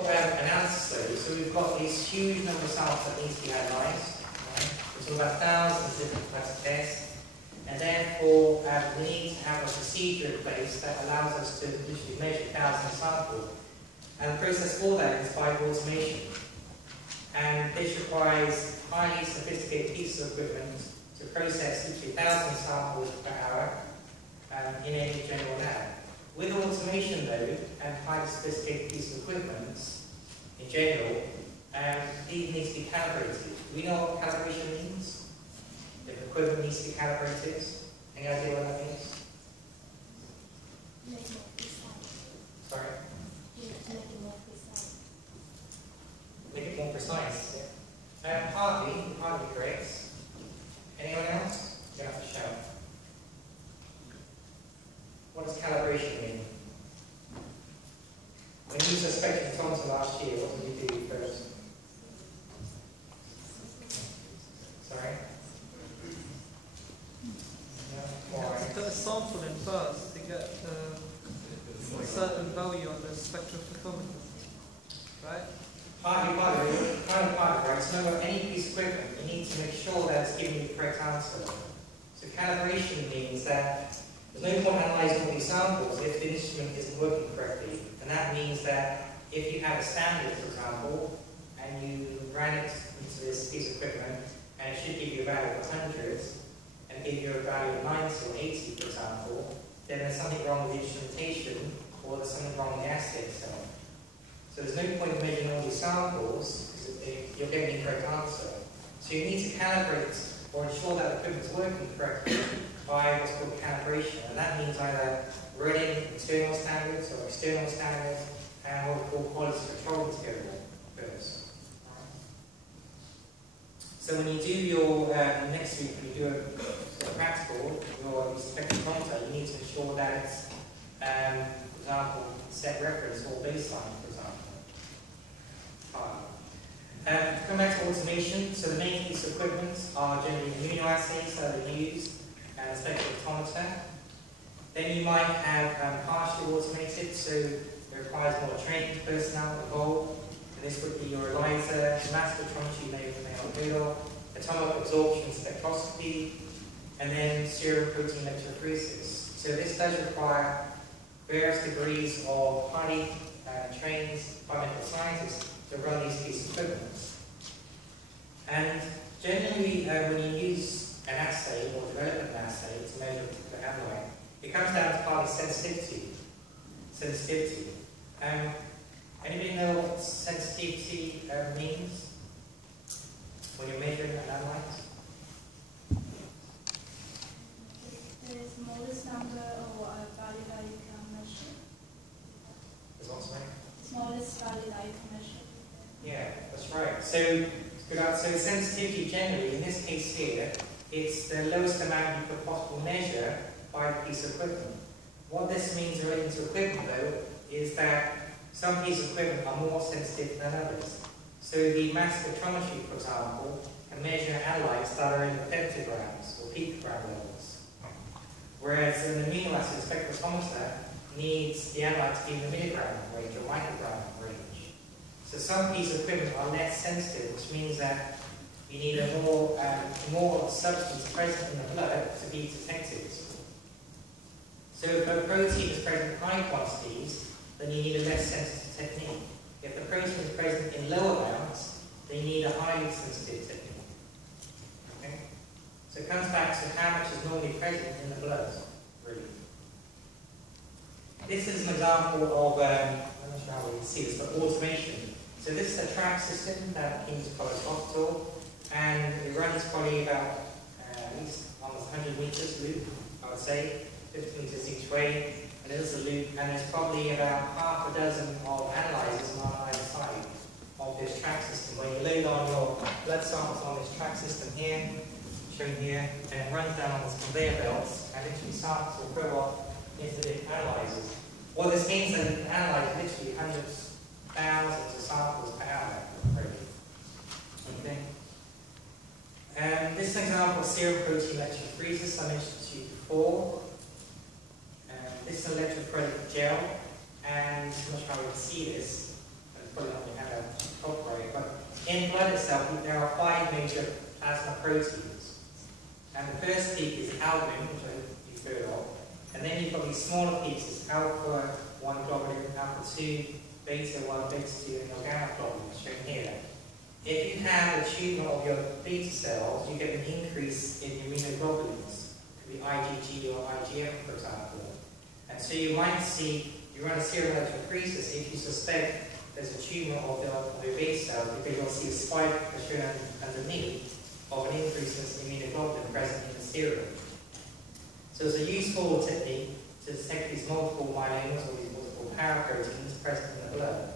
what analysis though, so we've got these huge number of samples that need to be analysed. Right? We're talking about thousands of different types of tests, and therefore we need to have a procedure in place that allows us to literally measure thousands of samples. And the process for that is by automation. And this requires highly sophisticated pieces of equipment to process literally thousands of samples per hour in any general lab. With automation though, and highly sophisticated pieces of equipment in general, these need to be calibrated. Do we know what calibration means? If equipment needs to be calibrated, any idea what that means? Make it more precise. Sorry? Make it more precise. Make it more precise. Hardly correct. Anyone else? You have to shout. What does calibration mean? When you used a spectrophotometer last year, what did you do first? Sorry? Put a sample in first to get a certain value on the spectrophotometer, right? Partly, right? So remember, any piece of equipment, you need to make sure that it's giving you the correct answer. So calibration means that there's no point analysing all these samples if the instrument isn't working correctly. And that means that if you have a standard, for example, and you ran it into this piece of equipment, and it should give you a value of 100, and give you a value of 90 or 80, for example, then there's something wrong with the instrumentation, or there's something wrong with the assay itself. So there's no point in measuring all these samples, because you're getting the correct answer. So you need to calibrate or ensure that the equipment's working correctly by what's called calibration. And that means either running internal standards or external standards and what we call quality control material first. So when you do your, next week, when you do a practical, your spectrophotometer, you need to ensure that it's, for example, set reference or baseline, for example. To come back to automation, so the main piece of equipment are generally immunoassays that are used and a spectrophotometer. Then you might have partially automated, so it requires more trained personnel involved. And this would be your ELISA, mass spectrometry you may have heard of, atomic absorption spectroscopy, and then serum protein electrophoresis. So this does require various degrees of highly trained biomedical scientists to run these pieces of equipment. And generally, when you use an assay or develop an assay to measure a particular analyte, it comes down to partly sensitivity. Anybody know what sensitivity means when you're measuring an analyte? The smallest number or value that you can measure. Is what, sorry? The smallest value that you can measure. Yeah, that's right. So sensitivity generally, in this case here, it's the lowest amount you could possibly measure by a piece of equipment. What this means relating to equipment though, is that some pieces of equipment are more sensitive than others. So the mass spectrometry, for example, can measure analytes that are in the femtograms or picogram levels. Whereas an immunoassay spectrophotometer needs the analyte to be in the milligram range or microgram range. So some pieces of equipment are less sensitive, which means that you need a more substance present in the blood to be detected. So if a protein is present in high quantities, then you need a less sensitive technique. If the protein is present in low amounts, then you need a highly sensitive technique. Okay? So it comes back to how much is normally present in the blood, really. This is an example of, I'm not sure how we can see this, but automation. So this is a track system that King's College Hospital, and it runs probably about at least almost 100 meters loop, I would say, 50 meters each way, and there's a loop, and there's probably about half a dozen of analyzers on either side of this track system, where you load on your blood samples on this track system here, shown here, and it runs down on this conveyor belt, and literally samples will go up into the different analyzers. What this means is that you can analyze literally hundreds, thousands of samples per hour. Okay. This is an example of serum protein electrophoresis I mentioned to you before. This is an electrophoretic gel, and I'm not sure how you can see this. I'll put it blood itself, there are 5 major plasma proteins. And the first peak is albumin, which I hope you've heard of. And then you've got these smaller peaks, it's alpha 1 globulin, alpha 2, beta 1, beta 2, and your gamma globulin, shown here. If you have a tumour of your beta cells, you get an increase in immunoglobulins. It could be IgG or IgM, for example. And so you might see, you run a serum electrophoresis if you suspect there's a tumour of your beta cells, because you'll see a spike, as shown underneath, of an increase in immunoglobulin present in the serum. So it's a useful technique to detect these multiple myelomas or these multiple paraproteins present in the blood.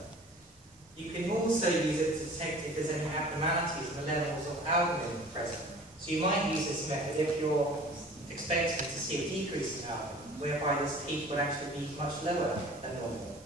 You can also use it to detect if there's any abnormalities in the levels of albumin present. So you might use this method if you're expecting to see a decrease in albumin, whereby this peak would actually be much lower than normal.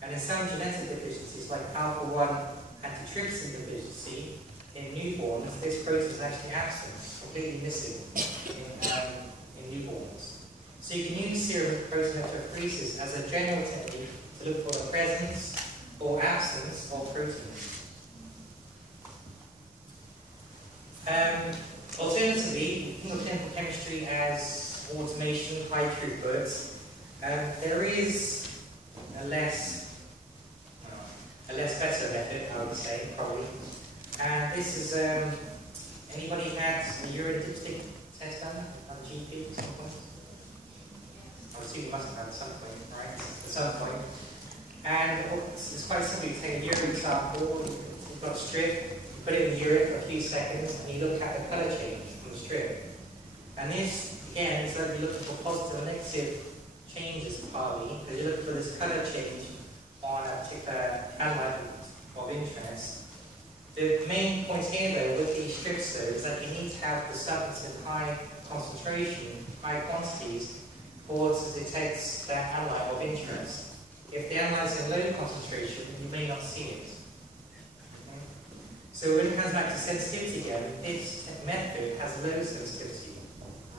And in some genetic deficiencies, like alpha-1 antitrypsin deficiency in newborns, this protein is actually absent, completely missing in newborns. So you can use serum protein electrophoresis as a general technique to look for the presence or absence of proteins. Alternatively, you can look at clinical chemistry as automation, high throughput. There is a less better method, I would say, probably. And this is, anybody had a urine dipstick test done on the GP at some point? I assume you must have had at some point, right? At some point. And it's quite simple. You take a urine sample, you've got a strip, you put it in the urine for a few seconds, and you look at the colour change from the strip. And this, again, is whether you're looking for positive or negative changes partly, because you're looking for this colour change on a particular analyte of interest. The main point here, though, with these strips, though, is that you need to have the substance in high concentration, high quantities, for to detect that analyte of interest. If the analyte is in low concentration, you may not see it. Okay? So when it comes back to sensitivity again, this method has low sensitivity,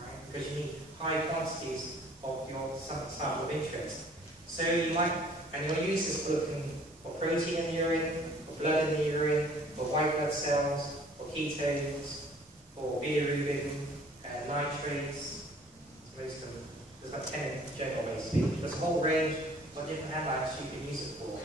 right? Because you need high quantities of your sample of interest. So you might, and you'll use this for looking for protein in the urine, for blood in the urine, for white blood cells, for ketones, for bilirubin, nitrates. Most of them, there's about 10 in general basically. There's a whole range of different analytes you can use it for.